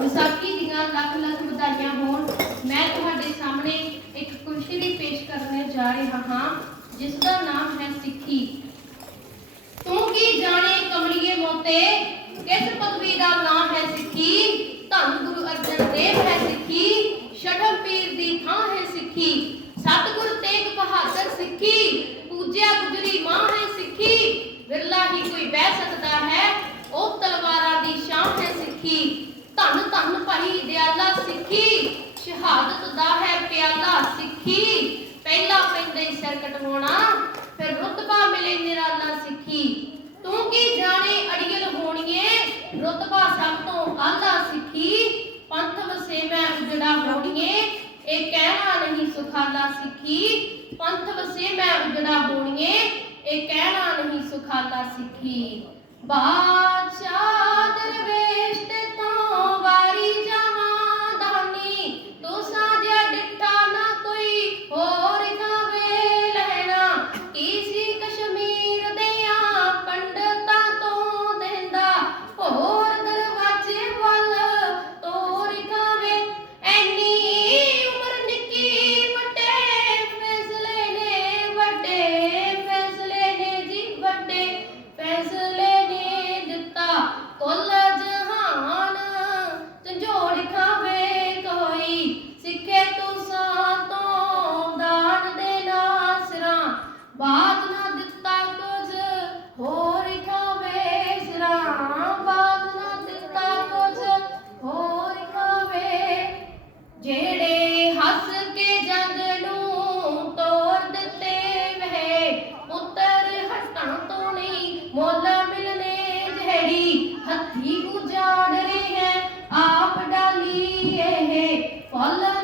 ਵਿਸਾਖੀ ਦੀਆਂ ਲੱਖ ਲੱਖ ਵਧਾਈਆਂ ਹੋਣ। ਮੈਂ ਤੁਹਾਡੇ ਸਾਹਮਣੇ ਇੱਕ ਕੁਸ਼ਤੀ ਪੇਸ਼ ਕਰਨ ਜਾ ਰਿਹਾ ਹਾਂ, ਜਿਸ ਦਾ ਨਾਮ ਹੈ ਸਿੱਖੀ। ਤੂੰ ਕੀ ਜਾਣੇ ਕਮਲੀਏ ਮੋਤੇ? ਕਿਸ ਪਦਵੀ ਦਾ ਨਾਮ ਹੈ ਸਿੱਖੀ? ਧੰਨ ਗੁਰੂ ਅਰਜਨ ਦੇਵ ਹੈ ਸਿੱਖੀ। ਸ਼ਠਮ ਪੀਰ ਦੀ ਥਾਂ ਹੈ ਸਿੱਖੀ। ਸਤਿਗੁਰ ਤੇਗ ਬਹਾਦਰ ਸਿੱਖੀ। ਪੂਜਿਆ ਗੁਜਰੀ ਮਾਂ ਹੈ ਸਿੱਖੀ। ਵਿਰਲਾ ਹੀ ਕੋਈ ਬਹਿ ਸਕਦਾ ਹੈ। ਧੰਨ ਧੰਨ ਭਾਈ ਦਿਆਲਾ ਸਿੱਖੀ, ਸ਼ਹਾਦਤ ਦਾ ਹੈ ਪਿਆਲਾ ਸਿੱਖੀ। ਪਹਿਲਾ ਪੈਂਦੇ ਹੀ ਸਿਰ ਕਟਵਾਉਣਾ ਫਿਰ ਰੁਤਬਾ ਮਿਲੇ ਨਿਰਾਲਾ ਸਿੱਖੀ। ਤੂੰ ਕੀ ਜਾਣੇ ਅੜੀਲ ਹੋਣੀਏ, ਰੁਤਬਾ ਸਭ ਤੋਂ ਆਲਾ ਸਿੱਖੀ। ਪੰਥ ਵਸੇ ਮੈਂ ਉਜੜਾ ਹੋਣੀਏ, ਇਹ ਕਹਿਣਾ ਨਹੀਂ ਸੁਖਾਲਾ ਸਿੱਖੀ। ਪੰਥ ਵਸੇ ਮੈਂ ਉਜੜਾ ਹੋਣੀਏ, ਇਹ ਕਹਿਣਾ ਨਹੀਂ ਸੁਖਾਲਾ ਸਿੱਖੀ। ਬਾਦਸ਼ਾਹ day. Follow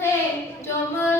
thề cho mơ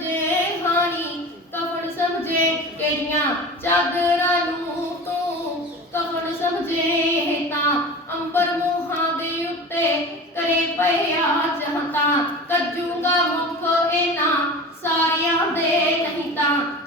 ਸਮਝੇ ਹਾਣੀ, ਕਫਨ ਸਮਝੇ ਤੇਰੀਆਂ ਚਾਦਰਾਂ ਨੂੰ ਤੂੰ, ਕਫਨ ਸਮਝੇ ਤਾਂ ਅੰਬਰ ਮੂਹਾਂ ਦੇ ਉੱਤੇ ਕਰੇ ਪਿਆ ਜਹਾਂ ਤਾਂ ਕੱਜੂਗਾ ਮੁਖ ਇਹਨਾਂ ਸਾਰਿਆਂ ਦੇ ਨਹੀਂ ਤਾਂ।